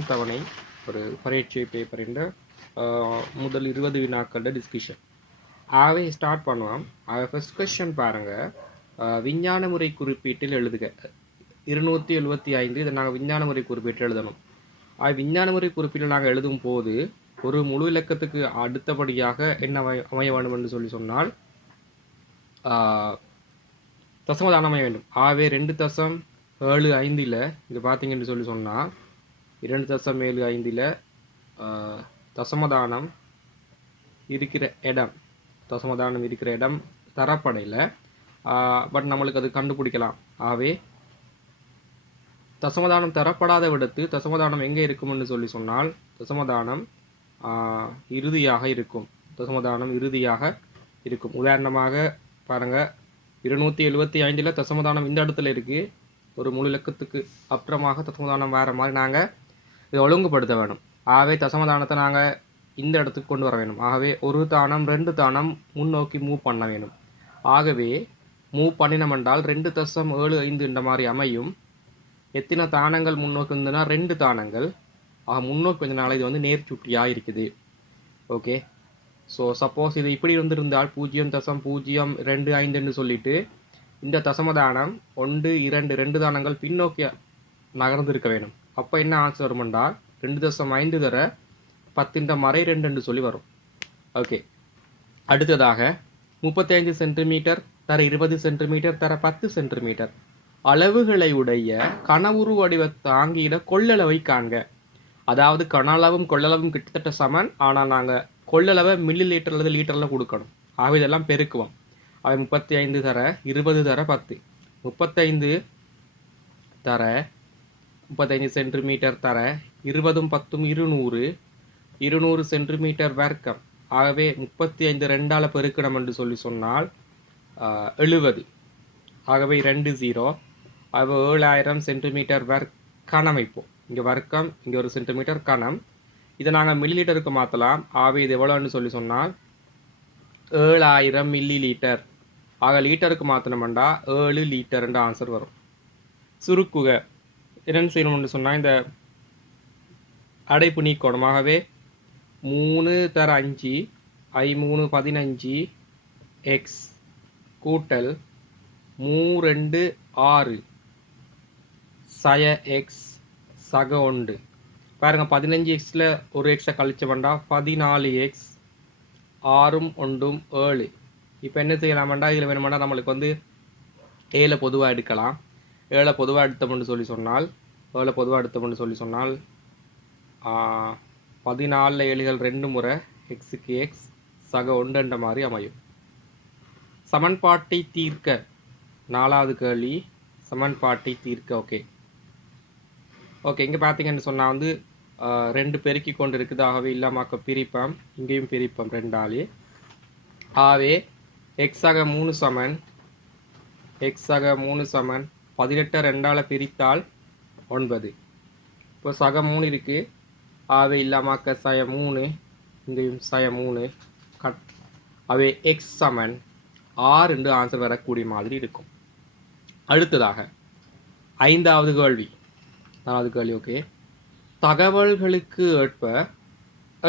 முதலாம் தவணை ஒரு பரீட்சை பேப்பரின் முதல் 20 வினாக்களோட டிஸ்கஷன் ஆகவே ஸ்டார்ட் பண்ணுவோம். ஃபர்ஸ்ட் கொஸ்டின் பாருங்கள். விஞ்ஞான முறை குறிப்பீட்டில் எழுதுக. 275 இதை நாங்கள் விஞ்ஞான முறை குறிப்பீட்டில் எழுதணும். விஞ்ஞான முறை குறிப்பீட்டில் நாங்கள் எழுதும் போது ஒரு முழு இலக்கத்துக்கு அடுத்தபடியாக என்ன அமைய வேண்டும் என்று சொன்னால் தசமதானம் அமைய வேண்டும். ஆகவே 2.75 இங்கே பார்த்தீங்கன்னு சொன்னால் 2.75 தசமதானம் இருக்கிற இடம் தரப்படையில். பட் நம்மளுக்கு அது கண்டுபிடிக்கலாம். ஆகவே தசமதானம் தரப்படாத விடத்து தசமதானம் எங்கே இருக்கும்னு சொன்னால் தசமதானம் இறுதியாக இருக்கும். உதாரணமாக பாருங்கள், 275 தசமதானம் இந்த இடத்துல இருக்குது. ஒரு முழு இலக்கத்துக்கு அப்புறமாக தசமதானம் வேறு மாதிரி நாங்கள் இதை ஒழுங்குபடுத்த வேணும். ஆகவே தசமதானத்தை நாங்கள் இந்த இடத்துக்கு கொண்டு வர வேணும். ஆகவே ஒரு தானம் 2 தானம் முன்னோக்கி மூவ் பண்ண வேணும். ஆகவே மூவ் பண்ணினோம் என்றால் 2.75 இந்த மாதிரி அமையும். எத்தனை தானங்கள் முன்னோக்கி இருந்ததுன்னா 2 தானங்கள். முன்னோக்கி கொஞ்ச இது வந்து நேர்ச்சுட்டியாக இருக்குது. ஓகே, ஸோ சப்போஸ் இது இப்படி இருந்திருந்தால் 0.025 சொல்லிட்டு இந்த தசமதானம் 1 2 தானங்கள் பின்னோக்கி நகர்ந்து இருக்க வேணும். அப்போ என்ன ஆன்சர் வருமென்றால் 2.5 தர 10^2 சொல்லி வரும். ஓகே, அடுத்ததாக 35 சென்டிமீட்டர் தர 20 சென்டிமீட்டர் தர 10 சென்டிமீட்டர் அளவுகளை உடைய கனவுரு வடிவ தாங்கியிட கொள்ளளவை காண்க. அதாவது கனளவும் கொள்ளளவும் கிட்டத்தட்ட சமன். ஆனால் நாங்கள் கொள்ளளவை மில்லி லிட்டர் அல்லது லிட்டரில் கொடுக்கணும். ஆகவே இதெல்லாம் பெருக்குவோம். அவை 35 தர 20 தர 10, 35 சென்டிமீட்டர் தர 20 10 200 சென்டிமீட்டர் வர்க்கம். ஆகவே 35 2ஆல் பெருக்கணும் என்று சொன்னால் 70. ஆகவே 2 0. ஆகவே 7000 சென்டிமீட்டர் கணம். இப்போ இங்கே வர்க்கம், இங்கே ஒரு சென்டிமீட்டர் கணம். இதை நாங்கள் மில்லி லிட்டருக்கு மாற்றலாம். ஆகவே இது எவ்வளோன்னு சொன்னால் 7000 மில்லி லிட்டர். ஆக லிட்டருக்கு மாற்றினோம்டா 7 லிட்டர் என்ற ஆன்சர் வரும். சுருக்குக என்னென்னு செய்யணும்னு சொன்னால் இந்த அடைப்பு நீக்கணும். ஆகவே 3 தர 5 3 15 எக்ஸ் கூட்டல் 3 2 6 சய எக்ஸ் சக 1. பாருங்க, 15 எக்ஸில் ஒரு எக்ஸை கழிச்ச வேண்டாம் 14 எக்ஸ் 6 1 7. இப்போ என்ன செய்யலாம்டா, இதில் வேணுமெண்டா நம்மளுக்கு வந்து 7 பொதுவாக எடுக்கலாம். 7 பொதுவாக எடுத்தோம்னு சொன்னால் 14 7கள் 2 முறை எக்ஸுக்கு எக்ஸ் சக 1 என்ற மாதிரி அமையும். சமன்பாட்டை தீர்க்க 4வது கேள்வி. சமன்பாட்டை தீர்க்க. ஓகே, இங்கே பார்த்தீங்கன்னு சொன்னால் வந்து 2 பெருக்கி கொண்டு இருக்குது. ஆகவே இல்லாமக்க பிரிப்போம், இங்கேயும் பிரிப்போம் 2ஆலே. ஆகவே எக்ஸாக 3 சமன் 18 2ஆல் பிரித்தால் 9. இப்போ சக 3 இருக்குது. ஆகவே இல்லாமக்க சய 3, இங்கேயும் சய 3 கட். அவை எக்ஸ் சமன் 6 என்று ஆன்சர் வரக்கூடிய மாதிரி இருக்கும். அடுத்ததாக 5வது கேள்வி. 4வது கேள்வி. ஓகே, தகவல்களுக்கு ஏற்ப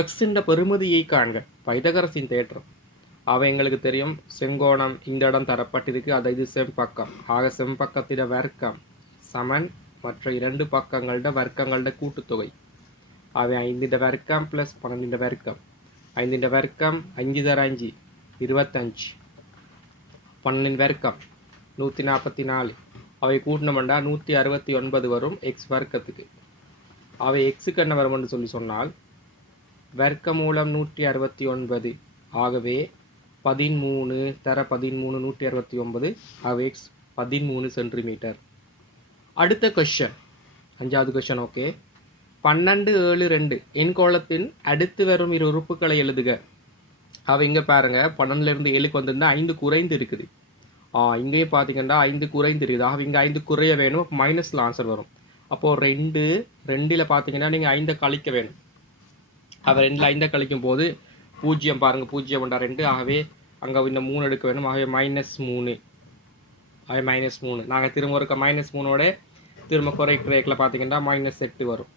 எக்ஸின் பெறுமதியை காண்க. பைதகரஸின் தேற்றம். அவை எங்களுக்கு தெரியும். செங்கோணம் இந்த இடம் தரப்பட்டிருக்கு. அது இது செம்பக்கம். ஆக செம்பக்கத்திட வர்க்கம் சமன் மற்ற 2 பக்கங்களோட வர்க்கங்களோட கூட்டுத்தொகை. அவை 5 வர்க்கம் ப்ளஸ் 12 வர்க்கம். 5 வர்க்கம் 5 தர 5 25, 12 வர்க்கம் 144. அவை கூட்டினோம்னா 169 வரும் எக்ஸ் வர்க்கத்துக்கு. அவை எக்ஸுக்கு என்ன வரும்னு சொன்னால் வர்க்க மூலம் 169. ஆகவே 13 தர 13 169. ஆகவே எக்ஸ் 13 சென்டிமீட்டர். அடுத்த கொஸ்டின், 5வது கொஸ்டின். ஓகே, 12 7 2 என் கோளத்தின் அடுத்து வரும் 2 உறுப்புகளை எழுதுக. அவை இங்கே பாருங்கள், 12லேருந்து 7க்கு வந்திருந்தா 5 குறைந்து இருக்குது. இங்கேயும் பார்த்தீங்கன்னா 5 குறைந்து இருக்குது. ஆக இங்கே 5 குறைய வேணும். மைனஸில் ஆன்சர் வரும். அப்போது 2 பார்த்தீங்கன்னா நீங்கள் 5 கழிக்க வேணும். அவர் 2 5 கழிக்கும் போது 0 பாருங்கள், 0 = 2. ஆகவே அங்கே இன்னும் 3 எடுக்க வேணும். ஆகவே -3. ஆகவே -3. நாங்கள் திரும்ப இருக்க -3ஓட திரும்ப குறைக்கிறேக்கில் பார்த்தீங்கன்னா -8 வரும்.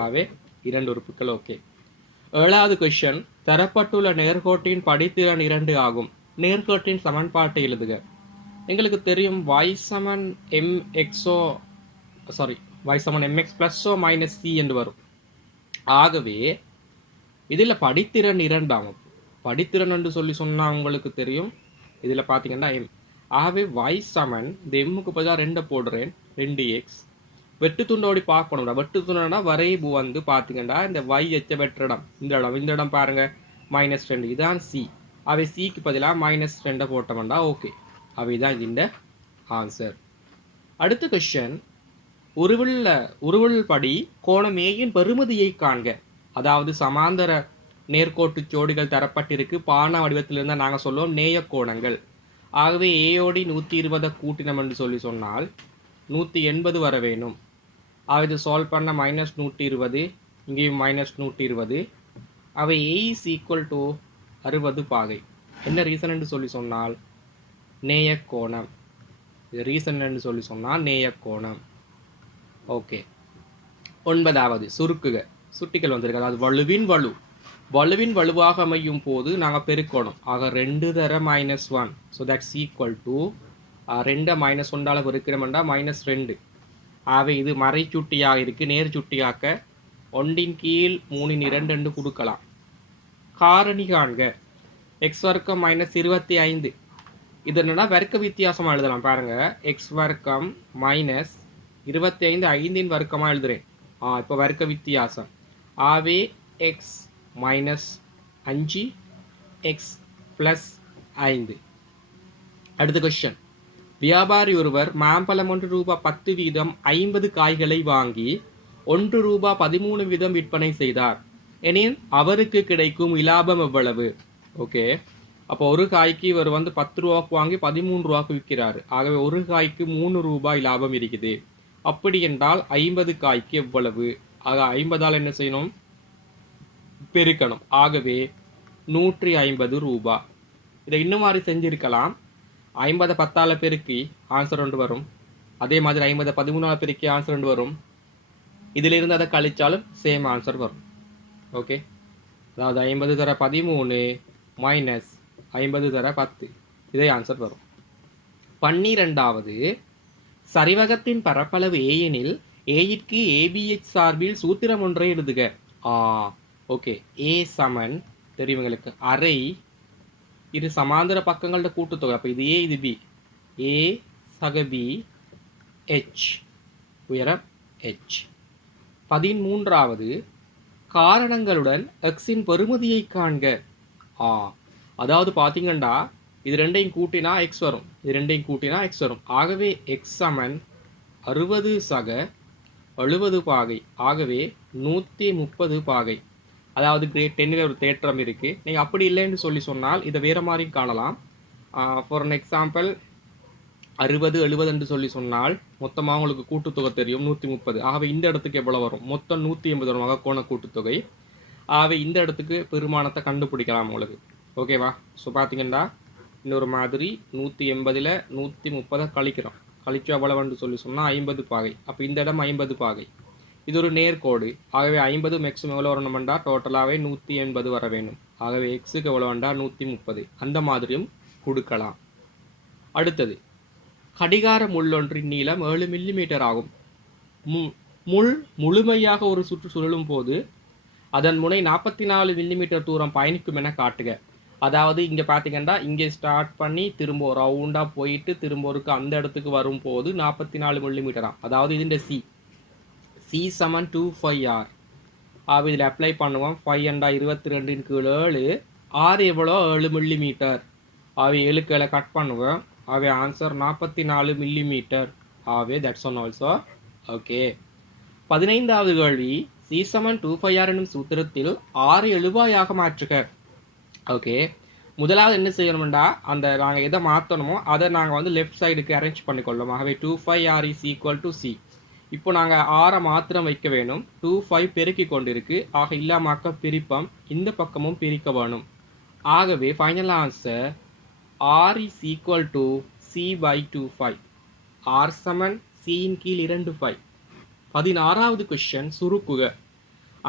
ஆகவே 2 உறுப்புகள் ஓகே. 7வது கொஸ்டின், தரப்பட்டுள்ள நேர்கோட்டின் படித்திறன் 2 ஆகும். நேர்கோட்டின் சமன்பாட்டை எழுதுக. எங்களுக்கு தெரியும் y சமன் mxo சாரி y சமன் mx + - c என்று வரும். ஆகவே இதில் படித்திறன் 2 ஆகும். படித்திறன் என்று சொன்னா உங்களுக்கு தெரியும், இதில் பார்த்தீங்கன்னா m. ஆகவே y சமன் இந்த mக்கு பதிலாக 2 போடுறேன், 2x. வெட்டு துண்டோடி பார்க்கணும்டா. வெட்டு துண்டா வரைவு வந்து பார்த்தீங்கன்னா இந்த y எச்ச வெற்ற இடம் இந்த இடம் பாருங்க -2, இதான் c. அவை சிக்கு பதிலாக -2 போட்டோம்டா ஓகே. அவைதான் இந்த ஆன்சர். அடுத்த கொஸ்டின், உருவல் படி கோணம் ஏயின் பெறுமதியை காண்க. அதாவது சமாந்தர நேர்கோட்டு ஜோடிகள் தரப்பட்டிருக்கு. பான வடிவத்தில் இருந்தால் நாங்கள் சொல்லுவோம் நேய கோணங்கள். ஆகவே ஏயோடி 120 கூட்டினம் என்று சொன்னால் 180 வர வேணும். ஆக இது சால்வ் பண்ண -120, இங்கேயும் -120. அவை a = 60 பாகை. என்ன ரீசன் என்று சொன்னால் நேய கோணம். இது ரீசன் என்று சொன்னால் நேய கோணம். ஓகே. 9வது சுருக்குக. சுட்டிகள் வந்திருக்கு. அதாவது வலுவின் வலுவாக அமையும் போது நாங்கள் பெருக்கணும். ஆக 2 தர -1. So that's equal to 2 -1 பெருக்கிறோம்டா -2. ஆகவே இது மறை சுட்டியாக இருக்கு. நேர் சுட்டியாக்க 1/3 என்று கொடுக்கலாம். காரணி காண்க. x வர்க்கம் -25. இது என்னன்னா வர்க்க வித்தியாசமாக எழுதலாம். பாருங்க, x வர்க்கம் -25 5 வர்க்கமாக எழுதுறேன். இப்போ வர்க்க வித்தியாசம். ஆகவே x -5 x +5. அடுத்த கொஸ்டின், வியாபாரி ஒருவர் மாம்பழம் ரூபாய் 10 வீதம் 50 காய்களை வாங்கி ரூபாய் 13 வீதம் விற்பனை செய்தார். எனில் அவருக்கு கிடைக்கும் இலாபம் எவ்வளவு? ஓகே. அப்போ ஒரு காய்க்கு இவர் வந்து 10 ரூபாய்க்கு வாங்கி 13 ரூபாய்க்கு விற்கிறாரு. ஆகவே ஒரு காய்க்கு 3 ரூபாய் லாபம் இருக்குது. அப்படி என்றால் 50 காய்க்கு எவ்வளவு? ஆக 50ஆல் என்ன செய்யணும்? பெருக்கணும். ஆகவே 150 ரூபாய். இதை இன்னும் மாதிரி செஞ்சிருக்கலாம். 50 10ஆல் பெருக்கி ஆன்சர் 2 வரும். அதே மாதிரி 50 13ஆல் பெருக்கி ஆன்சர் 2 வரும். இதிலிருந்து அதை கழிச்சாலும் சேம் ஆன்சர் வரும். ஓகே. அதாவது 50 தர 13 மைனஸ் 50 தர 10, இதே ஆன்சர் வரும். 12வது, சரிவகத்தின் பரப்பளவு a எனில் a-க்கு abx சார்பில் சூத்திரம் ஒன்றை எழுதுக. ஓகே. a சமன் தெரியும் எங்களுக்கு, அரை இரு சமாந்தர பக்கங்களோட கூட்டுத்தொகை. அப்போ இது a இது b. a சக b h உயரம் h. 13வது, காரணங்களுடன் x-இன் பெறுமதியை காண்க. அதாவது பார்த்தீங்கன்னா இது ரெண்டையும் கூட்டினா x வரும், இது ரெண்டையும் கூட்டினா x வரும். ஆகவே x சமன் 60 சக 70 பாகை. ஆகவே 130 பாகை. அதாவது கிரேட் 10ல் ஒரு தேற்றம் இருக்கு. நீங்கள் அப்படி இல்லைன்னு சொன்னால் இதை வேற மாதிரி காணலாம். ஃபார் அன் எக்ஸாம்பிள் 60 70 என்று சொன்னால் மொத்தமாக உங்களுக்கு கூட்டுத்தொகை தெரியும் 130. ஆகவே இந்த இடத்துக்கு எவ்வளோ வரும்? மொத்தம் 180 வரும் கோண கூட்டுத்தொகை. ஆகவே இந்த இடத்துக்கு பெருமானத்தை கண்டுபிடிக்கலாம் உங்களுக்கு. ஓகேவா? ஸோ பார்த்தீங்கன்னா இன்னொரு மாதிரி 180ல் 130 கழிக்கிறோம். கழிச்சு எவ்வளவுன்னு சொன்னால் 50 பாகை. அப்போ இந்த இடம் 50 பாகை. இது ஒரு நேர்கோடு. ஆகவே 50 மேக்ஸிமம் எவ்வளோ வரணும்டா? டோட்டலாகவே 180 வர வேணும். ஆகவே எக்ஸுக்கு எவ்வளோ வேண்டா? 130. அந்த மாதிரியும் கொடுக்கலாம். அடுத்தது, கடிகார முள்ளொன்றின் நீளம் 7 மில்லிமீட்டர் ஆகும். முள் முழுமையாக ஒரு சுற்று சுழலும் போது அதன் முனை 44 மில்லிமீட்டர் தூரம் பயணிக்கும் என காட்டுக. அதாவது இங்கே பார்த்தீங்கன்னா இங்கே ஸ்டார்ட் பண்ணி திரும்ப ரவுண்டாக போயிட்டு திரும்ப ஒருக்கு அந்த இடத்துக்கு வரும்போது 44 மில்லிமீட்டராக. அதாவது இதுன்ற சி சமன் 2πr. இதில் அப்ளை பண்ணுவோம். 5 × 22 × 7 6 எவ்வளோ? 7 மில்லிமீட்டர். 7 கட் பண்ணுவேன். Answer 44 millimetre. That's one also. Okay. 15வது கேள்வி, சி சமன் 2πr என்னும் சூத்திரத்தில் 6 எழுவாயாக மாற்றுக. ஓகே. முதலாவது என்ன செய்யணும்டா, அந்த நாங்கள் எதை மாற்றணுமோ அதை நாங்கள் வந்து லெஃப்ட் சைடுக்கு அரேஞ்ச் பண்ணிக்கொள்ளோம். ஆகவே 2πr = c. இப்போ நாங்கள் 6 மாத்திரம் வைக்க வேணும். 25 பெருக்கி கொண்டிருக்கு. ஆக இல்லாமக்க பிரிப்பம், இந்த பக்கமும் பிரிக்க வேணும். ஆகவே final answer r = c/25. r சமன் c ன் கீழ் 2π. 16வது கொஸ்டின், சுருக்குக.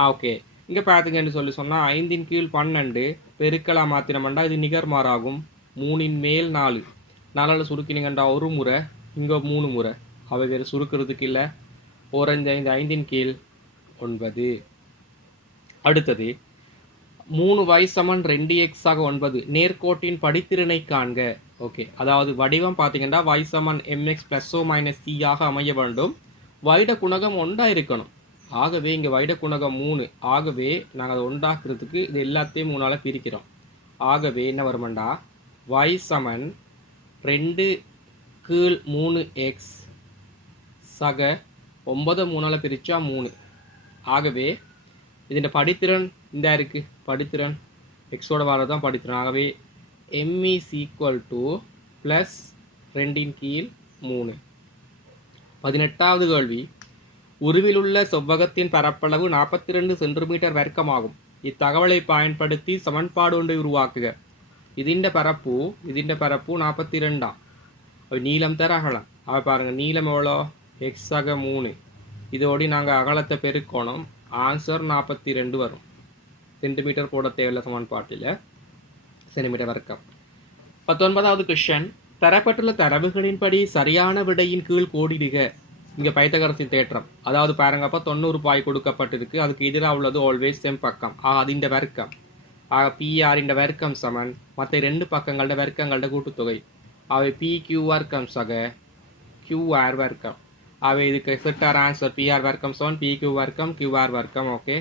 ஓகே. இங்கே பார்த்துங்கன்னு சொன்னால் 5 கீழ் 12 பெருக்கலாக மாற்றினோம்டா இது நிகர்மாறாகும் 3 மேல் 4 4 சுருக்கினீங்கண்டா ஒரு முறை இங்கே 3 முறை அவை வேறு சுருக்கிறதுக்கு இல்லை. ஓரஞ்சு 5 5 கீழ் 9. அடுத்தது 3y சமன் 2x ஆக 9 நேர்கோட்டின் படித்திறனை காண்க. ஓகே, அதாவது வடிவம் பார்த்தீங்கன்னா y சமன் mx + o - c ஆக அமைய வேண்டும். வைட குணகம் 1 இருக்கணும். ஆகவே இங்கே வைட குணகம் 3. ஆகவே நாங்கள் அதை உண்டாக்குறதுக்கு இது எல்லாத்தையும் 3ஆல் பிரிக்கிறோம். ஆகவே என்ன வருமாண்டா y சமன் 2 கீழ் 3x சக 9 3ஆல் பிரித்தா 3. ஆகவே இதன் படித்திறன் இந்த இருக்கு படித்திறன் எக்ஸோட வரது தான் படித்திறன். ஆகவே m is equal to plus 2 கீழ் 3. 18வது கேள்வி உருவில் உள்ள செவ்வகத்தின் பரப்பளவு 42 சென்டிமீட்டர் வர்க்கமாகும். இத்தகவலை பயன்படுத்தி சமன்பாடு ஒன்றை உருவாக்குக. ഇതിൻ്റെ பரப்பு 42. நீளம் தர அகலம் அவ பாருங்க நீளம் எவ்வளோ எக்ஸ் ஆக 3. இதோடு நாங்கள் அகலத்தை பெருக்கணும். ஆன்சர் 42 வரும். சென்டிமீட்டர் போட தேவையில்லை சமன்பாட்டில் சென்டிமீட்டர் வர்க்கம். 19வது கொஸ்டின் தரப்பட்டுள்ள தரவுகளின்படி சரியான விடையின் கீழ் கோடிடுக. இங்கே பைத்தகரசின் தேற்றம் அதாவது பாருங்கப்போ 90 பாய் கொடுக்கப்பட்டிருக்கு. அதுக்கு எதிராக உள்ளது ஆல்வேஸ் செம் பக்கம். அதிண்ட வர்க்கம் பிஆர் இந்த வர்க்கம் சமன் மற்ற 2 பக்கங்களோட வர்க்கங்களோட கூட்டுத்தொகை. அவை பி கியூ வர்க்கம் சக கியூஆர் வர்க்கம். அவை இதுக்கு செட்டார் ஆன்சர் பிஆர் வர்க்கம் சமன் பி கியூ வர்க்கம் கியூஆர் வர்க்கம். ஓகே,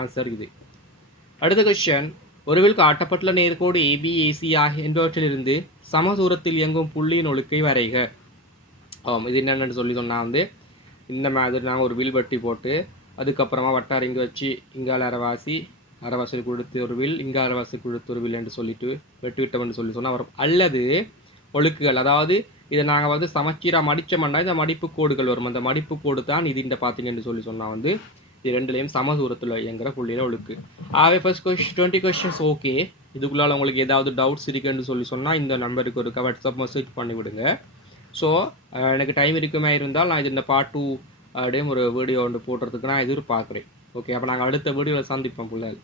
ஆன்சர் இது. அடுத்த கொஸ்டின் ஒருவில் காட்டப்பட்டுள்ள நேர்கோடு ஏபிஏசி என்பவற்றிலிருந்து சம தூரத்தில் இயங்கும் புள்ளியின் ஒழுக்கை வரைக. இது என்னென்னு சொல்லி சொன்னால் இந்த மாதிரி நாங்கள் ஒரு வில் வெட்டி போட்டு அதுக்கப்புறமா வட்டார இங்கே வச்சு இங்கால அரைவாசி கொடுத்து ஒரு வில் இங்கே அரைவாசி கொடுத்து ஒரு வில் என்று சொல்லிட்டு வெட்டுவிட்டோம்னு சொல்லி சொன்னால் வரும். அல்லது ஒழுக்குகள் அதாவது இதை நாங்கள் சமச்சீராக மடித்தோம்னா இந்த மடிப்பு கோடுகள் வரும். அந்த மடிப்பு கோடு தான் இது இந்த பார்த்தீங்கன்னு சொல்லி சொன்னால் இது ரெண்டுலேயும் சம தூரத்தில் இயங்குற புள்ளியில் ஒழுக்கு. ஆகவே ஃபர்ஸ்ட் 20 கொஸ்டின்ஸ் ஓகே. இதுக்குள்ளால் உங்களுக்கு ஏதாவது டவுட்ஸ் இருக்குன்னு சொல்லி சொன்னால் இந்த நம்பருக்கு ஒரு வாட்ஸ்அப் மெசேஜ் பண்ணி விடுங்க. ஸோ எனக்கு டைம் இருக்குமே இருந்தால் நான் இது இந்த பார்ட் 2 ஒரு வீடியோ ஒன்று போடுறதுக்கு நான் எதிர்பார்க்குறேன். ஓகே, அப்போ நாங்கள் அடுத்த வீடியோவில் சந்திப்போம் பிள்ளைகள்.